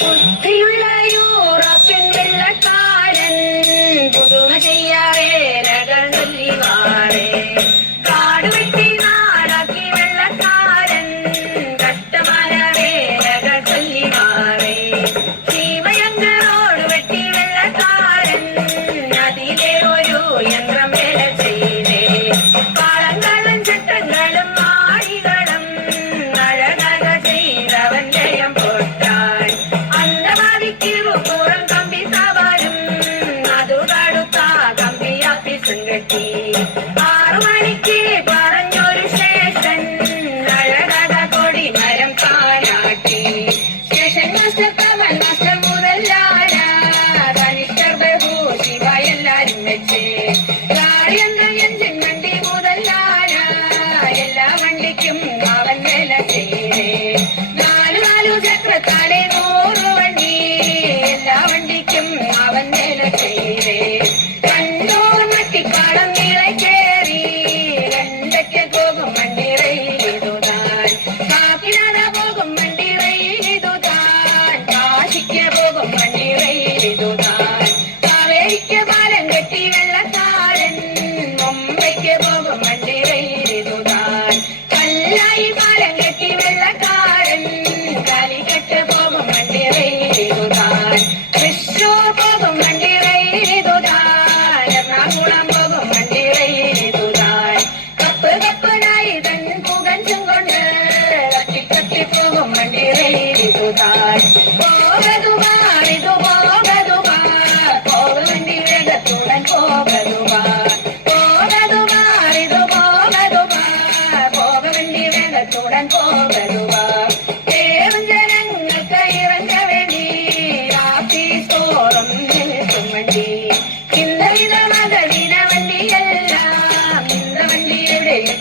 ബുദ്ധിയുള്ള യൂറോപ്യൻ വെള്ളക്കാരൻ പുതുമ ചെയ്യാവേ രകൾ ചൊല്ലിവാറേ കാട് വെട്ടി നാടാക്കി വെള്ളക്കാരൻ കഷ്ടമാന വേലകൾ ചൊല്ലിവാറേ ശിവയങ്കറോട് വെട്ടി വെള്ളക്കാരൻ അതിലെ ഒരു യന്ത്രം വേല ചെയ്തേ പാളങ്ങളും ചട്ടങ്ങളും ആടികളും അഴകക ചെയ്തവൻ ജയം പൊട്ടാൻ അന്തവാദിക്കിറുപുറം കമ്പി സവാരും അതു തടുത്ത കമ്പിയാപ്പി സംഘട്ടി 6 മണിക്ക് പറഞ്ഞൊരു സ്റ്റേഷൻ അഴകക കൊടി മരം പാരാട്ടി സ്റ്റേഷൻ മാസ്റ്റർ കമൽ മാസ്റ്റർ മുതലാര കനിഷ്ഠർ ബഹു ശിവ എല്ലാരും വെച്ച് ഗാഡി എന്ന എഞ്ചിൻ വണ്ടി മുതലാര എല്ലാ വണ്ടിക്കും അവൻ വേല ചെയ്തേ 4 ചക്രത്താലെ 100 വണ്ടി എല്ലാ വണ്ടിക്കും അവൻ വേല ചെയ്തേ കണ്ണൂർ മട്ടിപ്പാടം നീളെ കേറി രണ്ടയ്ക്ക് പോകും വണ്ടി റെയിലിതുതാൻ കാക്കിനാട പോകും വണ്ടി റെയിലിതുതാൻ കാശിക്ക് പോകും വണ്ടി റെയിലിതുതാൻ കാവേരിക്ക് പാലം കെട്ടി വെള്ളക്കാരൻ മുംബൈക്ക് പോകും വണ്ടി റെയിലിതുതാൻ കല്ലായി പാലം കെട്ടി വെള്ളക്കാരൻ കാലിക്കട്ട് പോകും വണ്ടി റെയിലിതുതാൻ തൃശ്ശൂർ പോകും വണ്ടി റെയിലിതുതാൻ എറണാകുളം പോകും വണ്ടി റെയിലിതുതാൻ കപ്പനായി തൻ പുകഞ്ചും കൊണ്ട് തട്ടി പോകും വണ്ടി റെയിലിതുതാൻ പോകതുവാ ഇതു പോകതുവാ പോക വണ്ടി വേഗത്തുടൻ പോകതുവാ പോകതുവാ ഇതു പോകതുവാ പോക വണ്ടി വേഗത്തുടൻ പോകതുവാ ഏറും ജനങ്ങൾക്ക് ഇറങ്ങ വേണ്ടി ആഫീസ് തോറും നിൽക്കും വണ്ടി ഇന്ന വിധ മതവിന വണ്ടിയെല്ലാം ഇന്ന വണ്ടി എവിടെയും